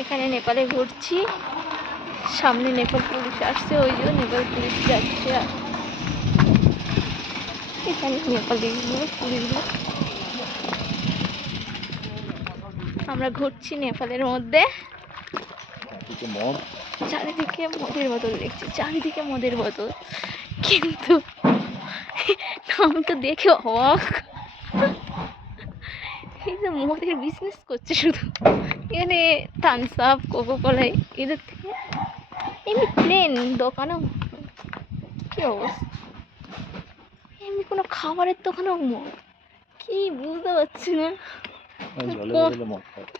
এখানে নেপালে ঘুরছি, সামনে নেপাল পুলিশ আসছে, ওই যে নেপাল পুলিশ যাচ্ছে। এখানে নেপালিগুলো পুলিশগুলো, আমরা ঘুরছি নেপালের মধ্যে। চারিদিকে মদের বোতল দেখছি, চারিদিকে মদের বোতল, কিন্তু আমি তো দেখে অবাক, এই যে মদের বিজনেস করছে শুধু এখানে, থামস আপ, কোকো কোলা, এদের থেকে এমনি প্লেন দোকানও, কি অবস্থা, এমনি কোনো খাবারের দোকানও মদ, কি বুঝতে পারছি না।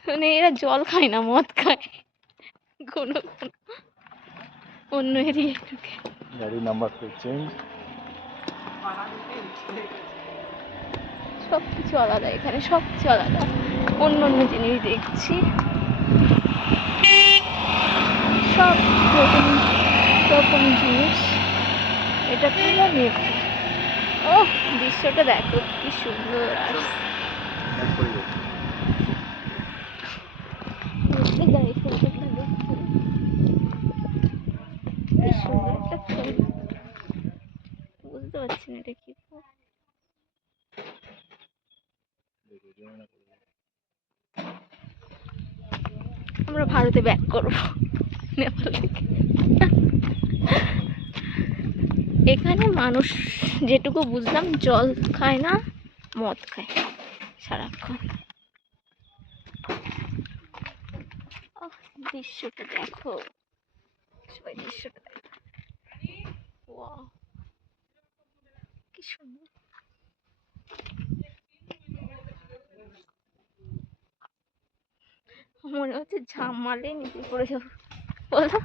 মানে এরা জল খায় না, মদ খায় কোনো অন্য এরিয়ায় ঢুকে। গাড়ি নাম্বার চেঞ্জ, সব কিছু আলাদা, এখানে সব কিছু আলাদা, অন্য অন্য জিনিস দেখছি, সব রকম রকম জিনিস। এটা পুরো নেপাল। ও দৃশ্যটা দেখো কি সুন্দর, আর গাড়ি ফুলটা দেখছি, কি সুন্দর একটা ফুল, বুঝতে পারছি না এটা কি ফুল। আমরা ভারতে ব্যাক করবো নেপাল থেকে। এখানে মানুষ যেটুকু বুঝলাম, জল খায় না, মদ খায় সারাক্ষণ। দৃশ্যটা দেখো, সবাই দৃশ্যটা দেখো, ওয়াও কি সুন্দর। মনে হচ্ছে ঝাঁপ মারলেই নিচে পড়ে যাবো, বলো।